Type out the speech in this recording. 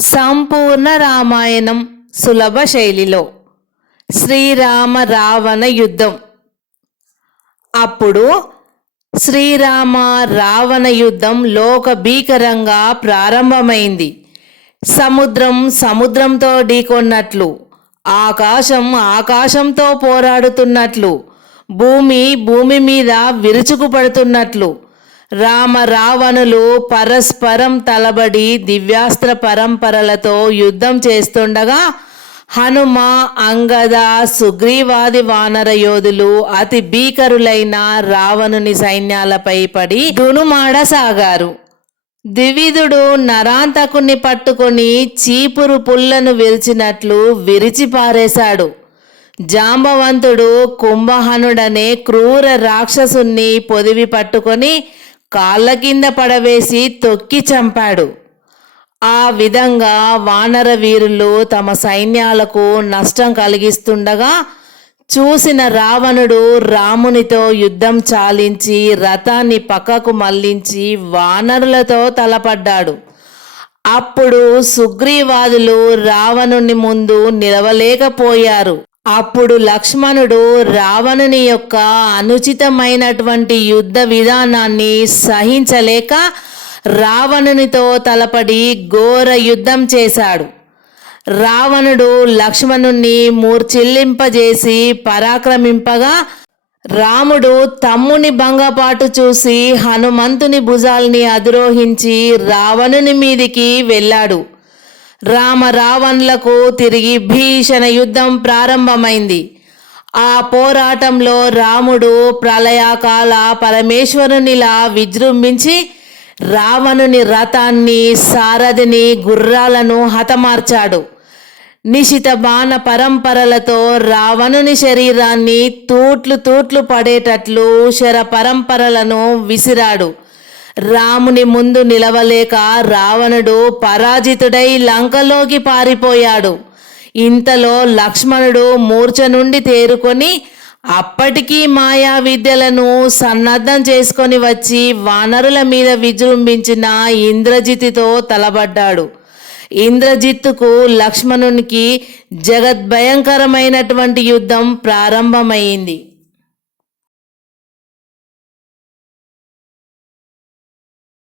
సంపూర్ణ రామాయణం సులభ శైలిలో. శ్రీరామ రావణ యుద్ధం. అప్పుడు శ్రీరామ రావణ యుద్ధం లోక భీకరంగా ప్రారంభమైంది. సముద్రం సముద్రంతో ఢీకొన్నట్లు ఆకాశం ఆకాశంతో పోరాడుతున్నట్లు భూమి భూమి మీద విరుచుకుపడుతున్నట్లు రామ రావణులు పరస్పరం తలబడి దివ్యాస్త్ర పరంపరలతో యుద్ధం చేస్తుండగా హనుమ అంగద సుగ్రీవాది వానర యోధులు అతి భీకరులైన రావణుని సైన్యాలపై పడి దునుమాడసాగారు ద్వివిధుడు నరాంతకుణ్ణి పట్టుకొని చీపురు పుల్లను విరిచినట్లు విరిచి పారేశాడు. జాంబవంతుడు కుంభహనుడనే క్రూర రాక్షసుణ్ణి పొదివి పట్టుకొని కాళ్ళ కింద పడవేసి తొక్కి చంపాడు. ఆ విధంగా వానర వీరులు తమ సైన్యాలకు నష్టం కలిగిస్తుండగా చూసిన రావణుడు రామునితో యుద్ధం చాలించి రథాన్ని పక్కకు మళ్ళించి వానరులతో తలపడ్డాడు. అప్పుడు సుగ్రీవాదులు రావణుని ముందు నిలవలేకపోయారు. అప్పుడు లక్ష్మణుడు రావణుని యొక్క అనుచితమైనటువంటి యుద్ధ విధానాన్ని సహించలేక రావణునితో తలపడి ఘోర యుద్ధం చేశాడు. రావణుడు లక్ష్మణుణ్ణి మూర్చిల్లింపజేసి పరాక్రమింపగా రాముడు తమ్ముని భంగపాటు చూసి హనుమంతుని భుజాల్ని అధిరోహించి రావణుని మీదికి వెళ్ళాడు. రామ రావణులకు తిరిగి భీషణ యుద్ధం ప్రారంభమైంది. ఆ పోరాటంలో రాముడు ప్రళయకాల పరమేశ్వరునిలా విజృంభించి రావణుని రథాన్ని సారథిని గుర్రాలను హతమార్చాడు. నిశిత బాణ పరంపరలతో రావణుని శరీరాన్ని తూట్లు తూట్లు పడేటట్లు శర పరంపరలను విసిరాడు. రాముని ముందు నిలవలేక రావణుడు పరాజితుడై లంకలోకి పారిపోయాడు. ఇంతలో లక్ష్మణుడు మూర్ఛ నుండి తేరుకొని అప్పటికీ మాయా విద్యలను సన్నద్ధం చేసుకొని వచ్చి వానరుల మీద విజృంభించిన ఇంద్రజితితో తలబడ్డాడు ఇంద్రజిత్తుకు లక్ష్మణునికి జగద్భయంకరమైనటువంటి యుద్ధం ప్రారంభమైంది.